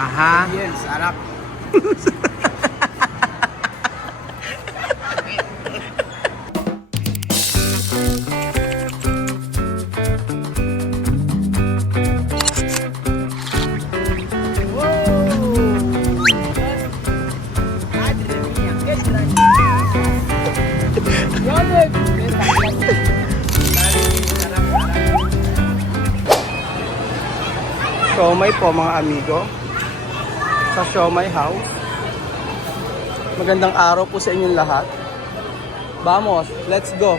Aha. Bien, sarap. Siomai po mga amigo. Sa Siomai House. Magandang araw po sa inyong lahat. Vamos, let's go.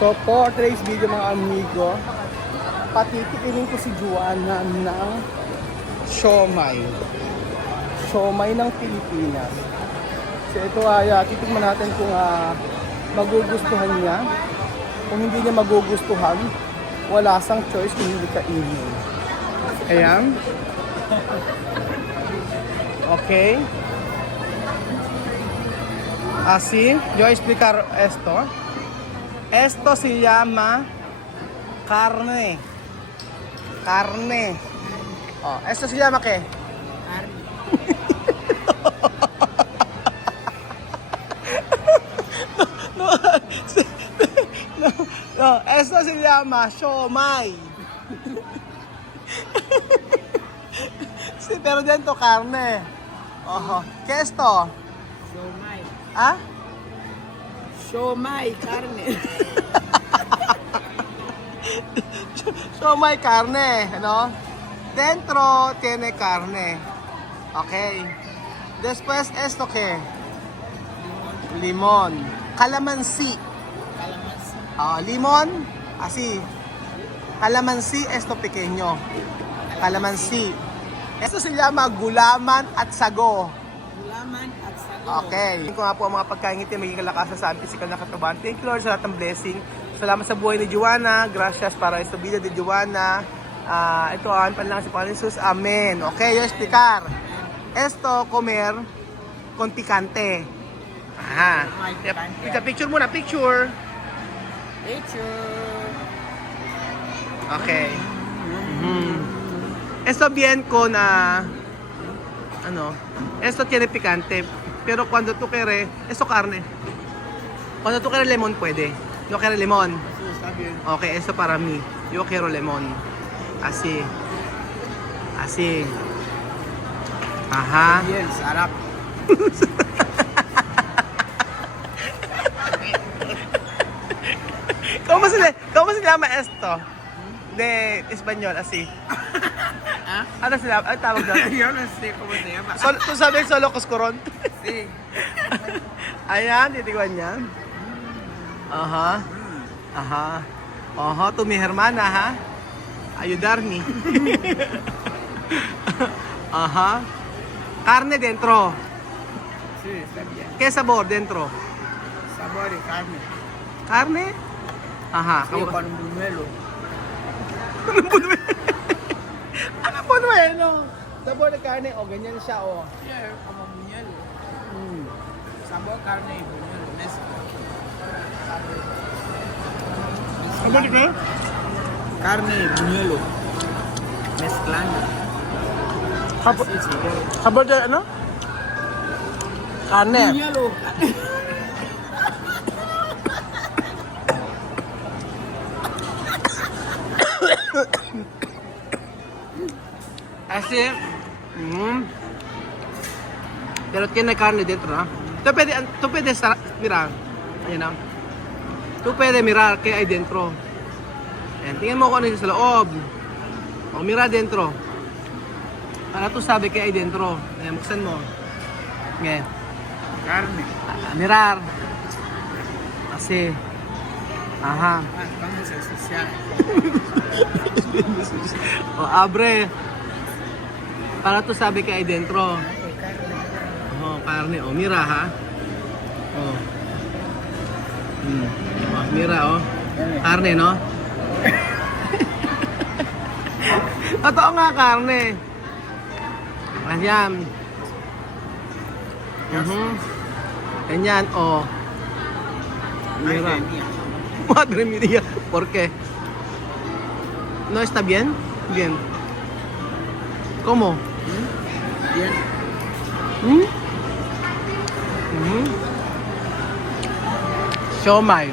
So for today's video mga amigo, patitikinin ko si Joanna ng siomai. Siomai ng Pilipinas. So ito ay titignan natin kung magugustuhan niya. Kung hindi niya magugustuhan, wala sang choice kung hindi kainin. Ayan. Okay. Así, yo voy a explicar esto. Esto se llama carne. Carne. Oh, esto se llama ¿qué? no, no, no, esto se llama siomai. Sí, pero dentro carne. Ojo. ¿Qué es esto? Siomai. ¿Ah? Siomai, carne. Siomai carne, ¿no? Dentro tiene carne. Okay. Después, ¿esto qué? Limón. Calamansi. Calamansi. Limón, así. Calamansi, esto pequeño. Calamansi. Esto se llama gulaman at sago. Gulaman at sago. Okay. Ito nga po ang mga pagkain ito, magiging kalakasan sa aming physical na katawan. Thank you Lord sa lahat ng blessing. Salamat sa buhay ni Joanna. Gracias para esta vida de Joanna. Ito ang panalangin sa Panginoon Jesus. Amen. Okay, yo explicar. Esto comer con picante. Aha. Picture muna, picture. Picture. Okay. Esto bien con esto tiene picante, pero cuando tú quieres, esto carne. Cuando tú quieres limón puede. Yo quiero limón. Sí, está bien. Okay, esto para mí. Yo quiero limón. Así. Así. Ajá. Bien, sarap. ¿Cómo se llama esto? De español, así. Ano sila? Ano tawag doon? Yo no sé cómo se llama. ¿Tú sabes solo kuskuron? Sí. Ayan, titigwan niya. Aha. Aha. Aha, tu mi hermana, ha? Ayudarme. Aha. Carne dentro. Sí, está bien. ¿Qué sabor dentro? Sabor de carne. Carne? Aha. Sí, con buñuelo. Ano po bueno? Sabor de carne, ganyan siya, Yeah, como buñuelo. Sabor carne y buñuelo. Mezcla. Sabor de qué? Carne y buñuelo. Mezclando. Así se llama. Sabor de ano? Carne. Buñuelo. Así. Pero tiene carne dentro, ¿no? Tú puedes, mira. Ayan na. Tú puedes mirar qué hay dentro. Ayan, tingnan mo kung ano yung sa loob. O, mira dentro. Para tú sabe qué hay dentro. Ayan, buksan mo. Ayan. Carne. Mirar. Así. Ajá. Vamos a ensuciar. O, abre. Para tú sabe qué hay dentro. Oh, carne. O, mira ha. Oh. Oh, mira oh. Karne, no? Totoo nga, karne. Ayan. Ganyan, oh. Mira. Madre mía. Madre mía. ¿Por qué? ¿No está bien? Bien. ¿Cómo? Bien. ¿Mm? Mm. Siomay.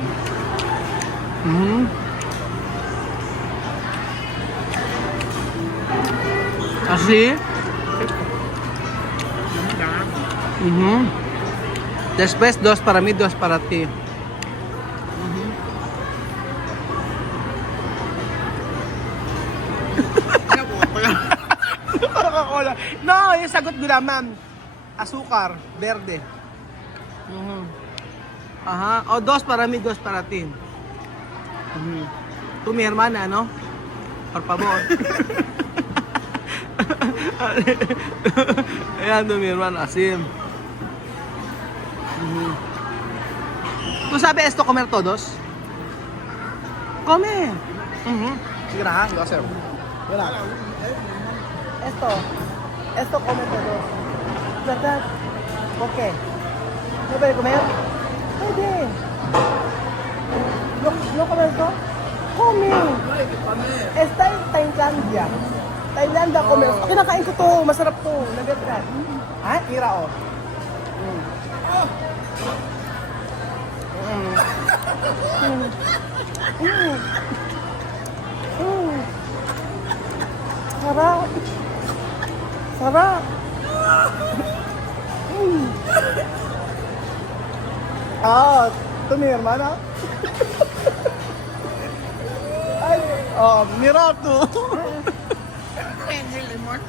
Mm. Así. Mhm. Después, 2 para mí, 2 para ti. Coca-Cola. No, yung sagot ko naman. Asukar, verde. Mhm. Aha. O, 2 para mí, 2 para ti. Mhm. Tú, mi hermana, ¿no? Por favor. Ayan, tú, mi hermana, así. Mhm. ¿Tú sabes esto comer todos? Come. Mhm. Sige na ha, lo hacer. Wala. Esto come todo. ¿Verdad? ¿Por qué? ¿No puede comer? Puede. ¿No come esto? Come. Está en Thailandia. Thailandia come. Kinakain ko to. Masarap to. Nagagad. Ha? Ira o. Sarap. Sarap. Ah, ito mi hermana. Ay, oh, mirato. Hindi lemon.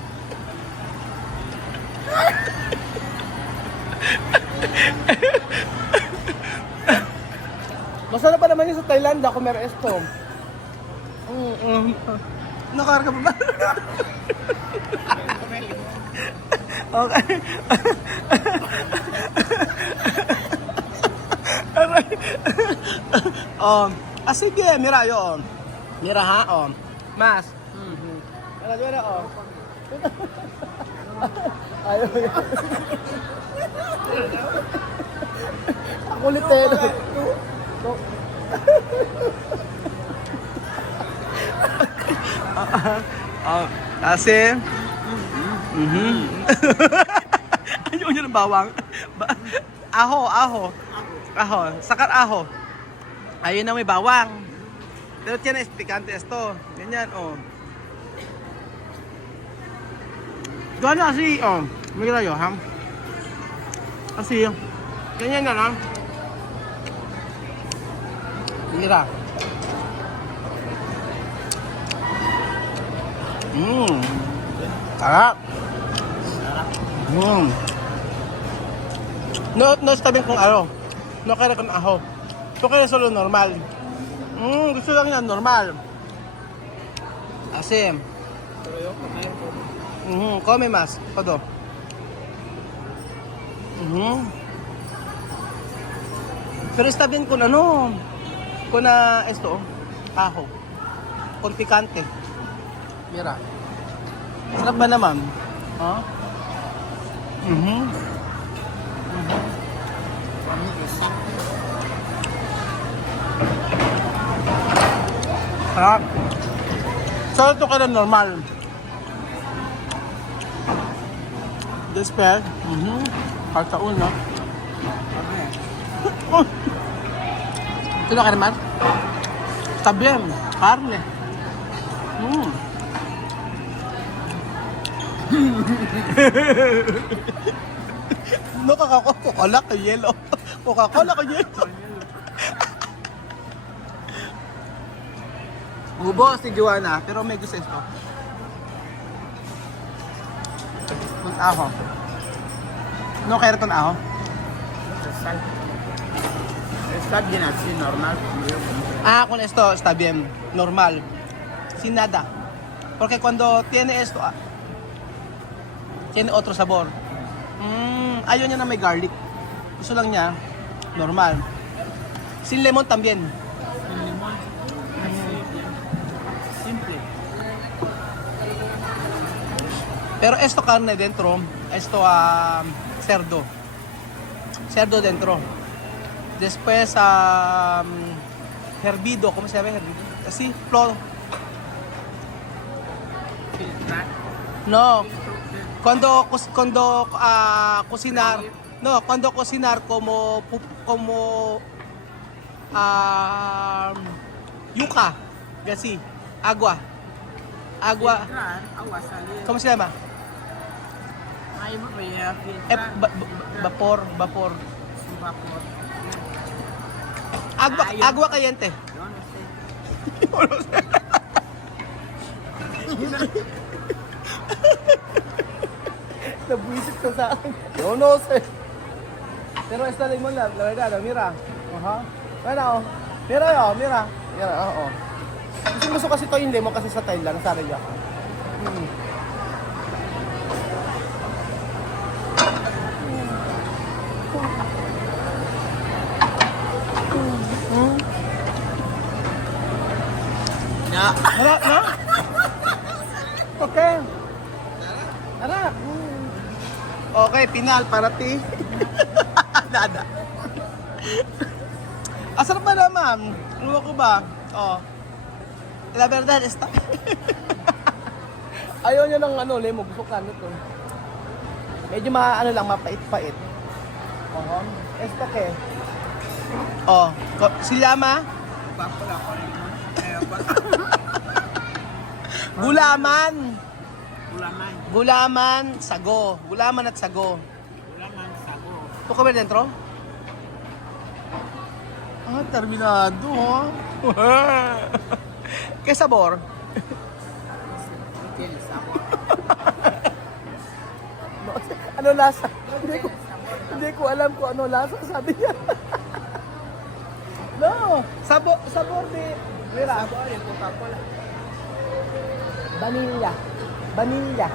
Masarap pa naman yun sa Thailand, comer esto. Nakarga pa ba? Okay. Aray. Sige, mira yun. Mira ha, Mas. Mira, mira, Ayaw yan. Ako ulit eh. Kasi, ayaw niyo ng bawang. Aho. Sakar aho. Ayun na may bawang. Pero tiyan es picante esto. Ganyan, Gana así, mira yo, ha? Así, ganyan na lang. Mira. Sarap. No está bien con arroz. No quiere con ajo. Tú quieres solo normal. Gusto lang yan, normal. Así. Pero yo comer ko. Come más. Todo. Pero está bien con ano. Con esto, ajo. Con picante. Mira. Sarap ba naman? Ha? Sarap. So, ito ka na normal. Desper. Kaltaon, no? Ito na ka naman? Está bien. Carne. No, Coca-Cola con hielo. Coca-Cola con hielo. Ubo si Joanna, pero may gusto ito. Con ajo. No quiero con ajo. Está bien así, normal. Con esto está bien, normal. Sin nada. Porque cuando tiene esto, tiene otro sabor. Ayaw niya na may garlic. Gusto lang niya, normal. Sin lemon también. Sin limón. Así. Simple. Pero esto carne dentro, esto cerdo. Cerdo dentro. Después hervido, ¿cómo se llama hervido? Así, flor. filtrar. No. Cuando cocinar, no, cuando cocinar como yuca, así, agua. Agua, Filtrar, agua salir. ¿cómo se llama? Ay, mo ba yung filtrar? Vapor. Su vapor. Agua caliente. Yo no sé. Nabwisit ka sa akin. Yo no sé. Pero esta limon la verdad, mira. Aha. Bueno, oh. Mira, oh, mira. Mira, oo. Gusto kasi to yung lemon kasi sa Thailand, sa Araya. Ya. Harap, no? Okay. Harap. Okay, pinal para ti. Nada. Asarap ba naman? Luwa ko ba? Oh. La verdad, está. Ayaw niya ng lemon. Gusto ka nito. Medyo lang, mapait-pait. Esta ke. Oh, si Lama? Bakula ko rin. Gulaman. Gulaman. Gulaman, sago. Gulaman at sago. Gulaman, sago. ¿Tú comer dentro? Ah, terminado, ha? ¿Qué sabor? Tiene sabor. No, ano lasa? Hindi ko alam kung ano lasa, sabi niya. No, sabor de... Mira, Sabor yung Coca-Cola. vanilla. Vanilla.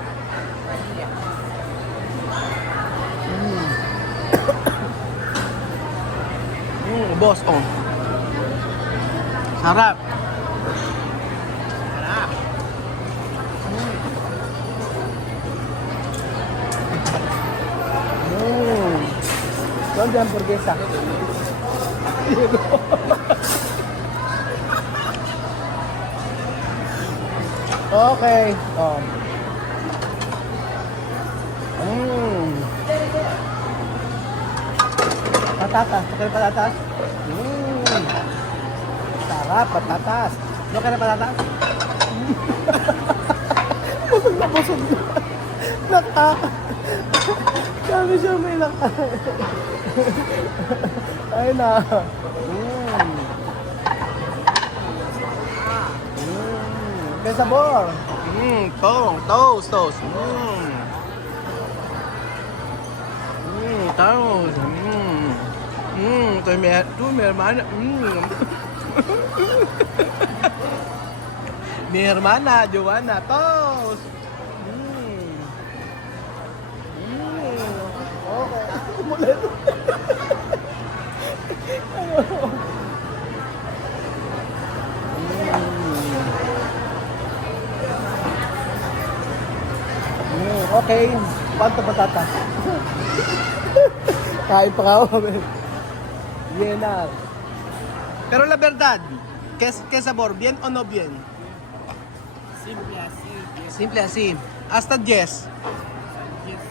Boss, oh. Sarap. Sarap. ¿Dónde hamburguesa? Okay. Oh. Patatas. Pakai patatas. Sarap, patatas. No ka na patatas? Busog na busog na. Sabi siya may Ay na. May sabor. Toast. Toast. Tu mi hermana. Mi hermana, Joanna. Toast. Okay. Mulit. Okay. ¿Cuánto patatas? Kain pa ako. Llenar. Pero la verdad, ¿qué sabor? ¿Bien o no bien? Simple así. Simple así. Hasta 10.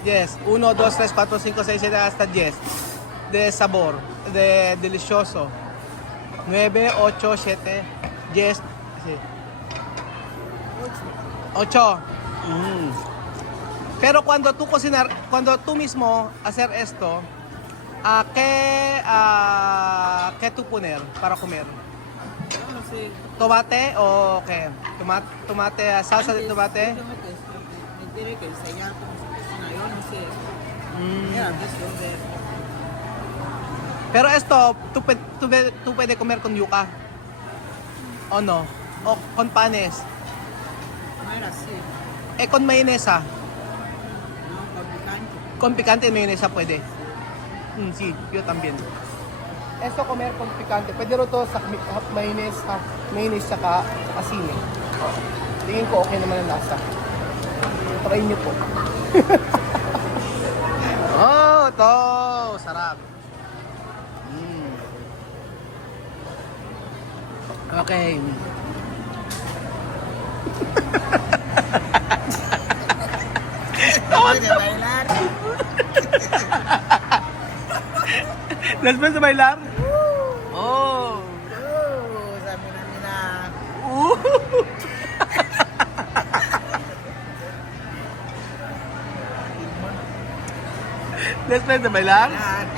10. 1, 2, 3, 4, 5, 6, 7, hasta 10. De sabor. De delicioso. 9, 8, 7, 10. Sí. 8. Pero cuando tú mismo hacer esto, ¿qué tú poner para comer? Yo no sé. ¿Tomate o qué? Tomate, salsa de tomate. Me tiene que enseñar cómo se cocina. Yo no sé. Mira, visto de... Pero esto, tú puedes comer con yuca. ¿O no? O con panes. Comer así. Con mayonesa. No, con picante. Con picante y mayonesa puede. Sí, yo también. Esto comer con picante. Pwede rin to sa mayonnaise saka asin. Tingin ko okay naman ang lasa. Try nyo po. Oh, to sarap. Okay. Let's play sa bailar? Oh! Sabi na nila. Let's play sa bailar? Lahat.